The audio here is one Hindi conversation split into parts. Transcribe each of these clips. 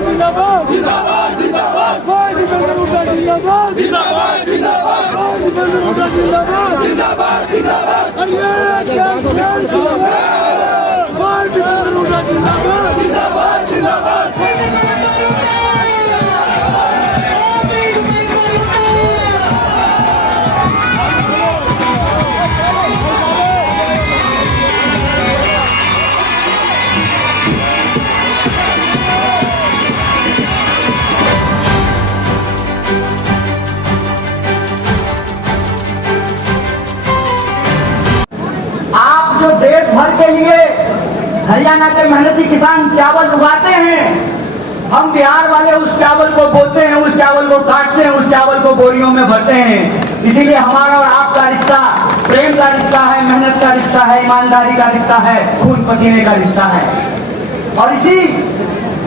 जिंदाबाद जिंदाबाद जिंदाबाद भाई दीपेंद्र हुड्डा जिंदाबाद जिंदाबाद जिंदाबाद भाई दीपेंद्र हुड्डा जिंदाबाद जिंदाबाद जिंदाबाद अरे क्या भाई दीपेंद्र हुड्डा जिंदाबाद जिंदाबाद जिंदाबाद देश भर के लिए हरियाणा के मेहनती किसान चावल उगाते हैं, हम बिहार वाले उस चावल को बोते हैं, उस चावल को काटते हैं, उस चावल को बोरियों में भरते हैं। इसीलिए हमारा और आपका रिश्ता प्रेम का रिश्ता है, मेहनत का रिश्ता है, ईमानदारी का रिश्ता है, खून पसीने का रिश्ता है। और इसी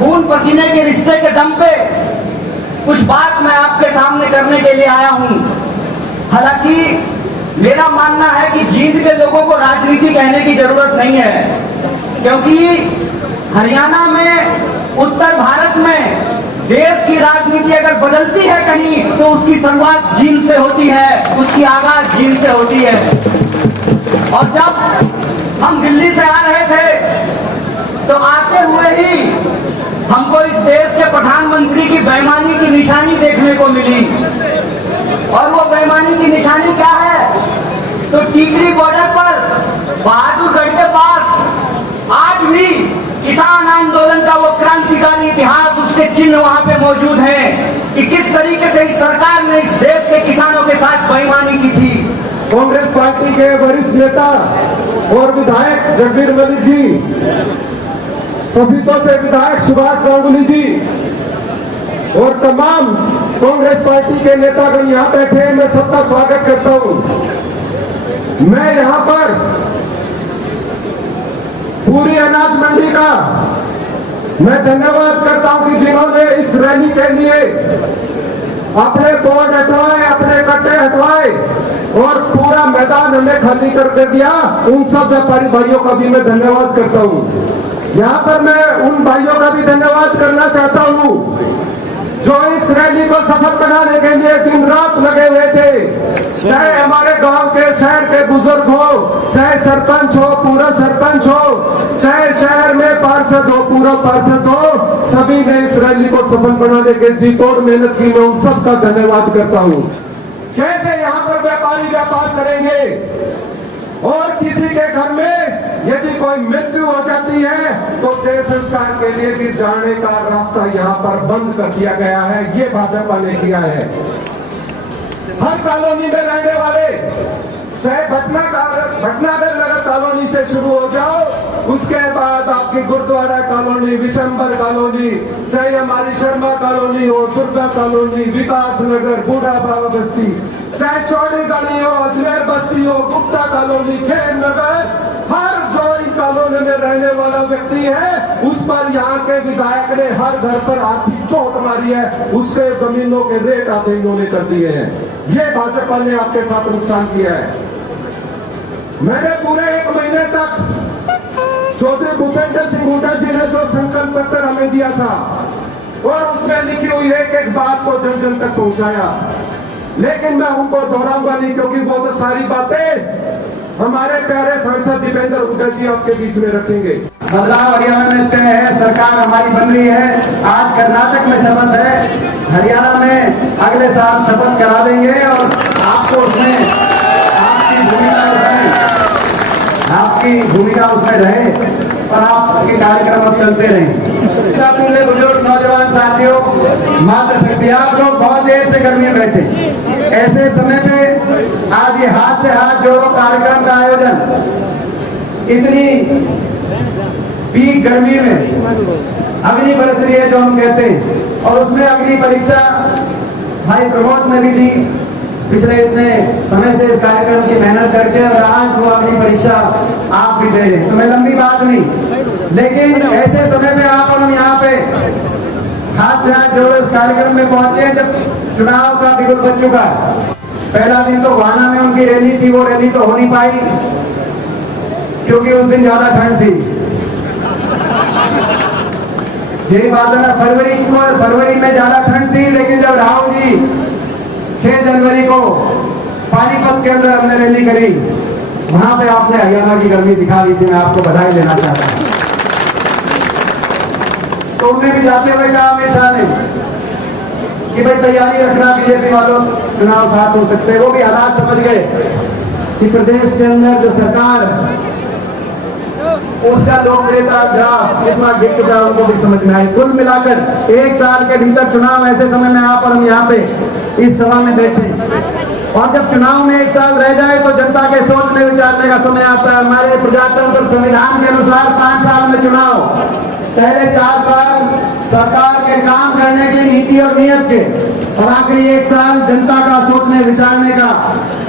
खून पसीने के रिश्ते के दम पे कुछ बात मैं आपके सामने करने के लिए आया हूँ। हालांकि मेरा मानना है कि जींद के लोगों को राजनीति कहने की जरूरत नहीं है, क्योंकि हरियाणा में, उत्तर भारत में देश की राजनीति अगर बदलती है कहीं तो उसकी शुरुआत जींद से होती है, उसकी आगाज जींद से होती है। और जब हम दिल्ली से आ रहे थे तो आते हुए ही हमको इस देश के प्रधानमंत्री की बेईमानी की निशानी देखने को मिली। और वो बेईमानी की निशानी क्या है? तो टीकरी बॉर्डर पर बहादुरगढ़ के पास आज भी किसान आंदोलन का वो क्रांतिकारी इतिहास, उसके चिन्ह वहां पे मौजूद हैं कि किस तरीके से इस सरकार ने इस देश के किसानों के साथ बेईमानी की थी। कांग्रेस पार्टी के वरिष्ठ नेता और विधायक जगबीर मलिक जी, सफीतों से विधायक सुभाष गांगुली जी और तमाम कांग्रेस पार्टी के नेतागण यहाँ बैठे हैं, मैं सबका स्वागत करता हूँ। मैं यहाँ पर पूरी अनाज मंडी का मैं धन्यवाद करता हूँ कि जिन्होंने इस रैली के लिए अपने बोर्ड हटवाए, अपने कट्टे हटवाए और पूरा मैदान हमें खाली करके दिया। उन सब व्यापारी भाइयों का भी मैं धन्यवाद करता हूँ। यहाँ पर मैं उन भाइयों का भी धन्यवाद करना चाहता हूँ जो इस रैली को सफल बनाने के लिए दिन रात लगे हुए थे। चाहे हमारे गांव के, शहर के बुजुर्ग हो, चाहे सरपंच हो, पूरा सरपंच हो, चाहे शहर में पार्षद हो, पूरा पार्षद हो, सभी ने इस रैली को सफल बनाने के जी तोड़ मेहनत की। मैं उन सबका धन्यवाद करता हूँ। कैसे यहाँ पर व्यापारी व्यापार करेंगे और किसी के घर में यदि कोई मृत्यु हो जाती है तो देह संस्कार के लिए भी जाने का रास्ता यहाँ पर बंद कर दिया गया है। ये भाजपा ने किया है। हर कॉलोनी में रहने वाले, चाहे भटनागर नगर कॉलोनी से शुरू हो जाओ, उसके बाद आपकी गुरुद्वारा कॉलोनी, विशंबर कॉलोनी, चाहे हमारी शर्मा कॉलोनी हो, दुर्गा कॉलोनी, विकास नगर, बूढ़ा बाबा बस्ती, चाहे चौड़ी गली हो, अजमेर बस्ती हो, गुप्ता कॉलोनी, खेर नगर, हर जो इन कॉलोनी में रहने वाला व्यक्ति है उस पर यहाँ के विधायक ने हर घर पर आर्थिक चोट मारी है। उसके जमीनों के रेट आते इन्होंने कर दिए हैं। ये भाजपा ने आपके साथ नुकसान किया है। मैंने पूरे 1 महीने तक चौधरी भूपेंद्र सिंह हुड्डा जी ने जो संकल्प पत्र हमें दिया था और उसमें लिखी हुई एक बात को जन जन तक पहुंचाया, लेकिन मैं उनको दोहराऊंगा नहीं क्योंकि वो तो सारी बातें हमारे प्यारे सांसद दीपेंद्र हुड्डा जी आपके बीच में रखेंगे। बदलाव हरियाणा में तय है, सरकार हमारी बन रही है। आज कर्नाटक में शपथ है, हरियाणा में अगले साल शपथ करा देंगे और आपको उसमें आपकी भूमिका उसमें रहे और आपके कार्यक्रम अब चलते रहे। बुजुर्ग नौजवान साथियों, मातृशक्ति, आप लोग बहुत देर से गर्मी में बैठे, ऐसे समय पे आज ये हाथ से हाथ जोड़ो कार्यक्रम का आयोजन इतनी पीक गर्मी में अग्नि बरस रही है जो हम कहते हैं, और उसमें अग्नि परीक्षा भाई प्रमोद ने भी दी पिछले इतने समय से इस कार्यक्रम की मेहनत करके, और आज वो अग्नि परीक्षा आप भी दे रहे। तो मैं लंबी बात नहीं, लेकिन ऐसे समय में आप और हम यहाँ पे हाथ से हाथ जोड़ो इस कार्यक्रम में पहुंचे हैं जब चुनाव का बिगुल बच चुका है। पहला दिन तो गोहाना में उनकी रैली थी, वो रैली तो हो नहीं पाई क्योंकि उस दिन ज्यादा ठंड थी। यही बात है ना, फरवरी में ज्यादा ठंड थी, लेकिन जब राहुल जी 6 जनवरी को पानीपत के अंदर हमने रैली करी, वहां पे आपने हरियाणा की गर्मी दिखा दी थी। मैं आपको बधाई देना चाहता हूं। तो उन्हें भी जाते हुए कहा अमित शाह ने कि भाई तैयारी रखना, बीजेपी वालों चुनाव साथ हो सकते हैं। वो भी हालात समझ गए कि प्रदेश के अंदर जो सरकार उसका लोकप्रियता ग्राफ कितना गिर चुका है, उनको भी समझ में आई। कुल मिलाकर 1 साल के भीतर चुनाव, ऐसे समय में आप और हम यहाँ पे इस सभा में बैठे, और जब चुनाव में 1 साल रह जाए तो जनता के सोचने विचारने का समय आता है। हमारे प्रजातंत्र संविधान के अनुसार 5 साल में चुनाव, पहले 4 साल सरकार के काम करने की नीति और नियत के, और आखिरी 1 साल जनता का सोचने विचारने का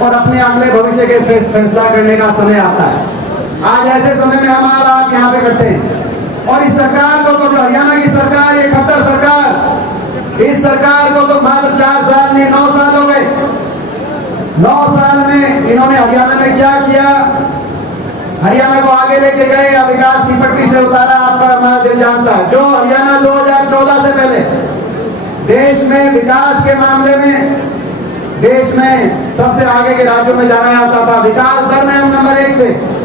और अपने अगले भविष्य के फैसला करने का समय आता है। आज ऐसे समय में हम आप यहाँ पे करते हैं, और इस सरकार को तो, जो हरियाणा की सरकार, ये खट्टर सरकार, इस सरकार को तो मात्र 4 साल नहीं 9 साल हो गए। 9 साल में इन्होंने हरियाणा में क्या किया? हरियाणा को आगे लेके गए या विकास की पटरी से उतारा, आपका हमारा दिल जानता है। जो हरियाणा 2014 से पहले देश में विकास के मामले में देश में सबसे आगे के राज्यों में जाना जाता था। विकास दर में हम नंबर 1 थे।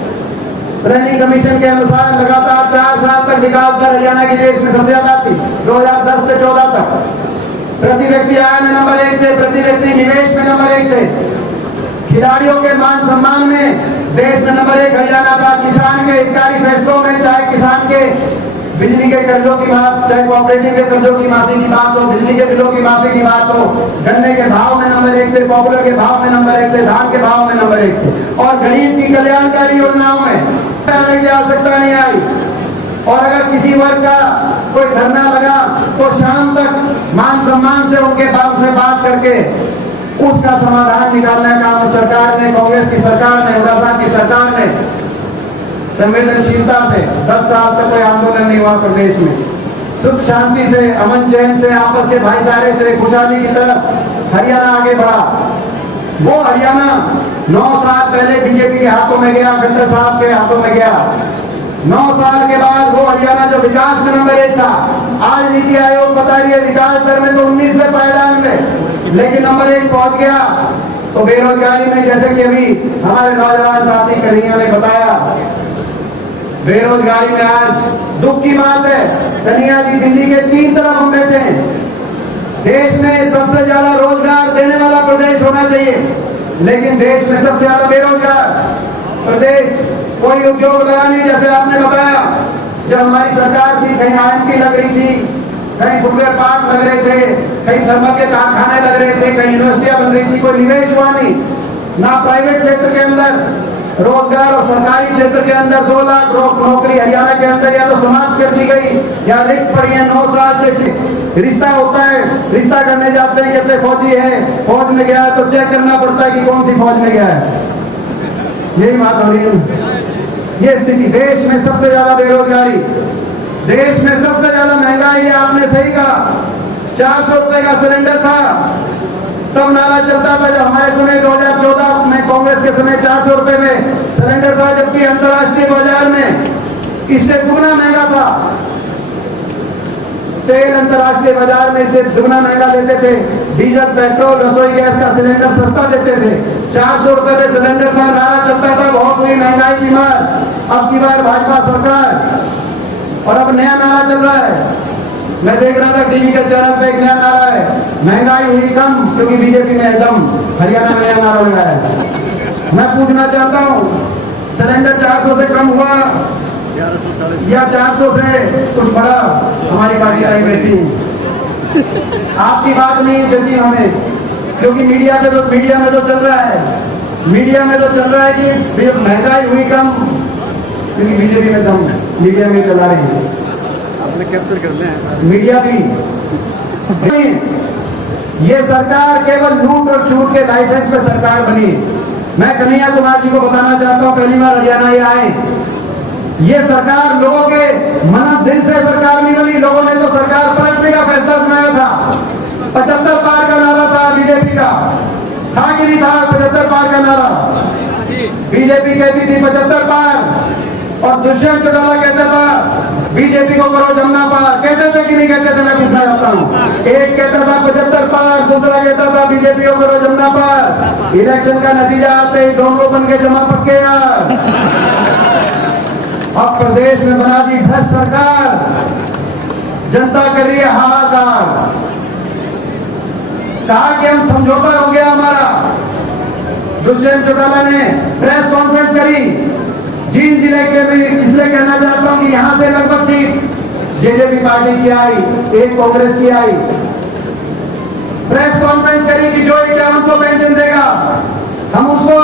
प्लानिंग कमीशन के अनुसार लगातार 4 साल तक विकास दर हरियाणा की देश में सबसे ज्यादा थी। 2010 से 14 तक प्रति व्यक्ति आय में नंबर 1 थे, प्रति व्यक्ति निवेश में नंबर 1 थे, खिलाड़ियों के मान सम्मान में देश में नंबर 1 हरियाणा था। किसान के हितकारी फैसलों में, चाहे किसान के बिजली के कर्जों की बात, चाहे कोऑपरेटिव के कर्जों की माफी की बात हो, बिजली के बिलों की माफी की बात हो, गन्ने के भाव में नंबर 1 थे, पॉपुलर के भाव में नंबर 1 थे, धान के भाव में नंबर 1 थे, और गरीब की कल्याणकारी योजनाओं में आने की आवश्यकता नहीं आई। और अगर किसी वर्ग का कोई धरना लगा तो शाम तक मान सम्मान से उनके बाप से बात करके उसका समाधान निकालने का काम सरकार ने, कांग्रेस की सरकार ने, उड़ासा की सरकार ने संवेदनशीलता से 10 साल तक कोई आंदोलन नहीं हुआ प्रदेश में। सुख शांति से, अमन चैन से, आपस के भाईचारे से, खुशहाली की तरफ हरियाणा आगे बढ़ा। वो हरियाणा 9 साल पहले बीजेपी के हाथों में गया, खट्टर साहब के हाथों में गया। 9 साल के बाद वो हरियाणा जो विकास में नंबर 1 था, आज नीति आयोग बता रही है विकास दर में तो 19वें पायदान में, लेकिन नंबर 1 पहुंच गया। तो बेरोजगारी में, जैसे कि अभी हमारे नौजवान साथी कन्हैया ने बताया, बेरोजगारी में आज दुख की बात है। कन्हैया जी, दिल्ली के 3 तरफ हम बैठे हैं। देश में सबसे ज्यादा रोजगार देने वाला प्रदेश होना चाहिए, लेकिन देश में सबसे ज्यादा बेरोजगार प्रदेश। कोई उद्योग लगा नहीं, जैसे आपने बताया। जब हमारी सरकार थी, कहीं आईएमटी लग रही थी, कहीं फुटवेयर पार्क लग रहे थे, कहीं थर्मल के कारखाने लग रहे थे, कहीं यूनिवर्सिटियां बन रही थी, कोई निवेश हुआ नहीं। ना प्राइवेट क्षेत्र के अंदर रोजगार और सरकारी क्षेत्र के अंदर 2 लाख नौकरी हरियाणा के अंदर या तो समाप्त कर दी गई या रिक्त पड़ी है। 9 साल से रिश्ता होता है, रिश्ता करने जाते हैं, कहते फौजी है, फौज में गया है तो चेक करना पड़ता है कि कौन सी फौज में गया है। यही बात हो रही है। ये स्थिति, देश में सबसे ज्यादा बेरोजगारी, देश में सबसे ज्यादा महंगाई। आपने सही कहा, 400 रुपए का सिलेंडर था तब नारा चलता था, जब हमारे समय 2014 में कांग्रेस के समय 400 रुपए में सिलेंडर था, जबकि अंतर्राष्ट्रीय बाजार में इससे दुगना महंगा था। तेल अंतर्राष्ट्रीय बाजार में इससे दुगना महंगा देते थे। डीजल, पेट्रोल, रसोई गैस का सिलेंडर सस्ता देते थे। 400 रुपए में सिलेंडर था, नारा चलता था बहुत हुई महंगाई की मार। अब की बार भाजपा सरकार, और अब नया नारा चल रहा है। मैं देख रहा था टीवी के चैनल पे, एक नया नारा है, महंगाई हुई कम क्योंकि बीजेपी में एकदम हरियाणा में नया नारा लगा है। मैं पूछना चाहता हूँ, सिलेंडर 400 से कम हुआ या 400 से कुछ बढ़ा? हमारी पार्टी आई बैठी, आपकी बात नहीं चलती हमें, क्योंकि मीडिया में तो चल रहा है, मीडिया में तो चल रहा है कि महंगाई हुई कम, क्योंकि बीजेपी में दम मीडिया में चला रही है। आपने कैप्चर कर लें मीडिया भी। ये सरकार केवल लूट और छूट के लाइसेंस पे सरकार बनी। मैं कन्हैया कुमार जी को बताना चाहता हूँ, पहली बार हरियाणा ये आए। ये सरकार लोगों के मन दिल से सरकार नहीं बनी। लोगों ने तो सरकार पलटने का फैसला सुनाया था। 75 पार का नारा था बीजेपी का, था कि नहीं था? 75 पार का नारा बीजेपी कहती थी, 75 पार। और दुष्यंत चौटाला कहता था बीजेपी को करो जमुना पार, कहते थे कि नहीं कहते थे? मैं पूछना चाहता हूँ। एक कहता था 75 पार, दूसरा कहता था बीजेपी को करो जमुना पार। इलेक्शन का नतीजा आते ही दोनों बन के जमा पक्के यार। अब प्रदेश में बना दी भ्रष्ट सरकार, जनता कर रही है हाहाकार। कहा कि हम समझौता हो गया हमारा। दुष्यंत चौटाला ने प्रेस कॉन्फ्रेंस करी जींद जिले के में, इसलिए कहना चाहता हूं कि यहां से लगभग सीट जेजेपी पार्टी की आई, एक कांग्रेस की आई। प्रेस कॉन्फ्रेंस करी कि जो 5100 पेंशन देगा हम उसको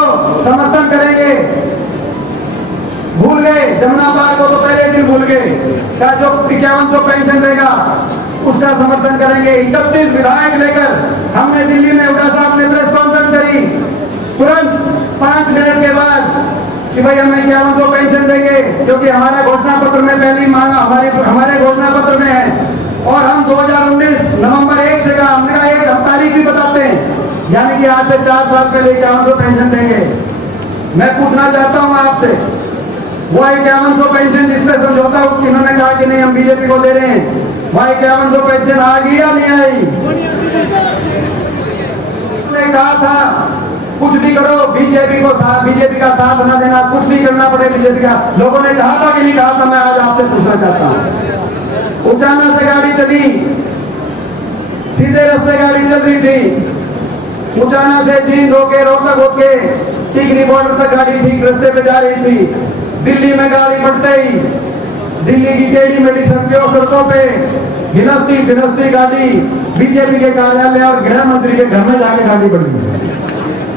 समर्थन करेंगे। भूल गए जमुना पार को, तो पहले दिन भूल गए। क्या जो 5100 पेंशन देगा उसका समर्थन करेंगे। 31 विधायक लेकर हमने दिल्ली में हुड्डा साहब ने प्रेस कॉन्फ्रेंस करी, तुरंत 5 मिनट के बाद कि भाई हमें 5100 पेंशन देंगे, क्योंकि हमारे घोषणा पत्र में पहली मांग हमारे घोषणा पत्र में है। और हम 2019 नवंबर 1 से कहा, हमने कहा एक हम तारीख भी बताते हैं, यानी कि आज से 4 साल पहले 5100 पेंशन देंगे। मैं पूछना चाहता हूं आपसे, वो 5100 पेंशन जिसपे समझौता हो, इन्होंने कहा कि नहीं हम बीजेपी को दे रहे हैं, वह 5100 पेंशन आ गई या नहीं आई? कहा था कुछ भी करो बीजेपी को बीजेपी का साथ ना देना, कुछ भी करना पड़े बीजेपी का। लोगों ने कहा था कि नहीं कहा था? मैं आज आपसे पूछना चाहता हूं। उचाना से गाड़ी चली, सीधे रास्ते गाड़ी चल रही थी, उचाना से जींद होके रोहतक होके टिकरी बॉर्डर तक गाड़ी ठीक रास्ते पे जा रही थी। दिल्ली में गाड़ी बढ़ते ही दिल्ली की टेढ़ी मेढ़ी सड़कों पे हिलस्ती फिरस्ती गाड़ी बीजेपी के कार्यालय और गृह मंत्री के घर में जाके गाड़ी बढ़ी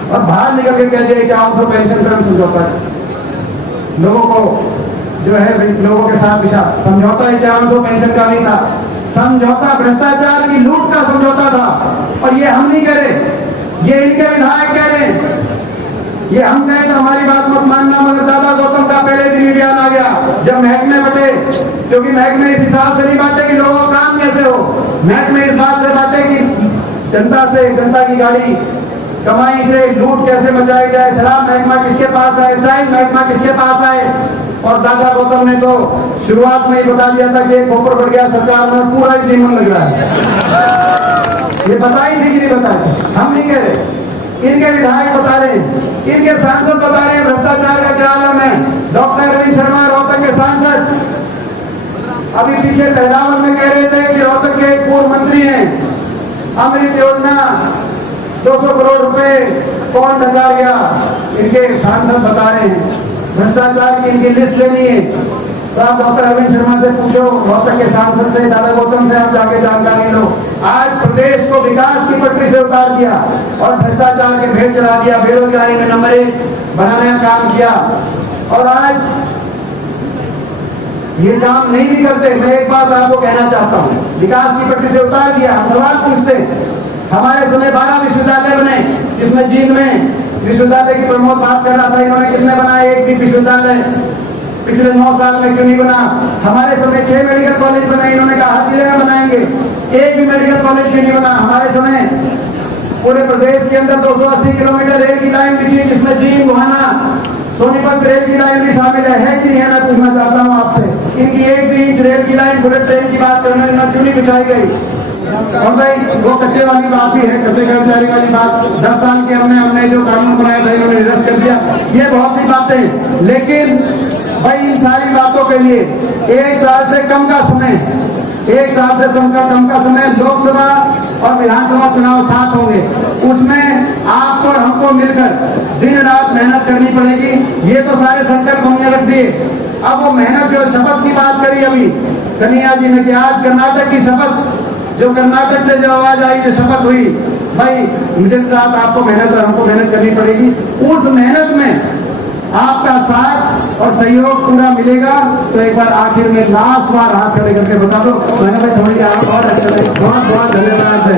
और बाहर निकल के कह दिया कि 5100 पेंशन का समझौता है। लोगों को जो है लोगों के साथ समझौता 5100 पेंशन का नहीं था, समझौता भ्रष्टाचार की लूट का समझौता था। और ये हम नहीं कह रहे, ये इनके विधायक कह रहे हैं। ये हम कहें तो हमारी बात मत मानना, मगर दादा गौतम का पहले दिन ही बयान आ गया जब महकमे बटे, क्योंकि महकमे इस हिसाब से नहीं बांटे कि लोगों का काम कैसे हो, महकमे इस बात से बांटे कि जनता की गाड़ी कमाई से लूट कैसे मचाई जाए। शराब महकमा किसके पास है, एक्साइज महकमा किसके पास है। और दादा गौतम ने तो शुरुआत में ही बता दिया था कि खोपड़ बढ़ गया सरकार में, पूरा ही जीवन लग रहा है। ये बताई थी कि नहीं बताई? हम नहीं कह रहे, इनके विधायक बता रहे हैं, इनके सांसद बता रहे हैं भ्रष्टाचार का क्या आलम है। डॉक्टर रवि शर्मा रोहतक के सांसद अभी पीछे पहलावन में कह रहे थे कि रोहतक के एक पूर्व मंत्री हैं, अमृत योजना 200 करोड़ रुपए कौन डका गया, इनके सांसद बता रहे हैं। भ्रष्टाचार की इनकी लिस्ट लेनी है तो आप डॉक्टर अरविंद शर्मा से पूछो, रोहतक के सांसद से, दादा गौतम से आप जाके जानकारी लो। आज प्रदेश को विकास की पटरी से उतार दिया और भ्रष्टाचार के भेंट चढ़ा दिया, बेरोजगारी में नंबर 1 बनाने का काम किया। और आज ये काम नहीं भी करते। मैं एक बात आपको कहना चाहता हूँ, विकास की पटरी से उतार दिया। हम सवाल पूछते, हमारे समय 12 विश्वविद्यालय बने, जिसमें जींद में विश्वविद्यालय की प्रमोद बात कर रहा था, इन्होंने कितने बनाए? एक भी विश्वविद्यालय पिछले 9 साल में क्यों नहीं बना? हमारे समय 6 मेडिकल कॉलेज बने, इन्होंने कहा हर जिले में बनाएंगे, एक भी मेडिकल कॉलेज क्यों नहीं बना? हमारे समय पूरे प्रदेश के अंदर 280 किलोमीटर रेल की लाइन बिछी, जिसमें जींद गोहाना सोनीपत रेल की लाइन भी शामिल है कि नहीं है? मैं पूछना चाहता हूँ आपसे, इनकी एक भी इंच रेल की लाइन, बुलेट ट्रेन की बात करने में क्यों नहीं बिछाई गई? और भाई वो कच्चे वाली बात भी है, कच्चे कर्मचारी वाली बात, 10 साल के हमने जो कानून बनाया था इन्होंने निरस्त कर दिया। ये बहुत सी बातें, लेकिन भाई इन सारी बातों के लिए 1 साल से कम का समय, 1 साल से कम का समय लोकसभा और विधानसभा चुनाव साथ होंगे, उसमें आपको और हमको मिलकर दिन रात मेहनत करनी पड़ेगी। ये तो सारे संकल्प हमने रख दिए। अब वो मेहनत जो शपथ की बात करी अभी कन्हैया जी ने कि आज कर्नाटक की शपथ, जो कर्नाटक से जो आवाज आई, जो शपथ हुई, भाई दिन रात आपको मेहनत और हमको मेहनत करनी पड़ेगी। उस मेहनत में आपका साथ और सहयोग पूरा मिलेगा। तो एक बार आखिर में लास्ट बार हाथ खड़े करके बता दो, मैंने भाई थोड़ी आप और अच्छा लगे। बहुत बहुत धन्यवाद है।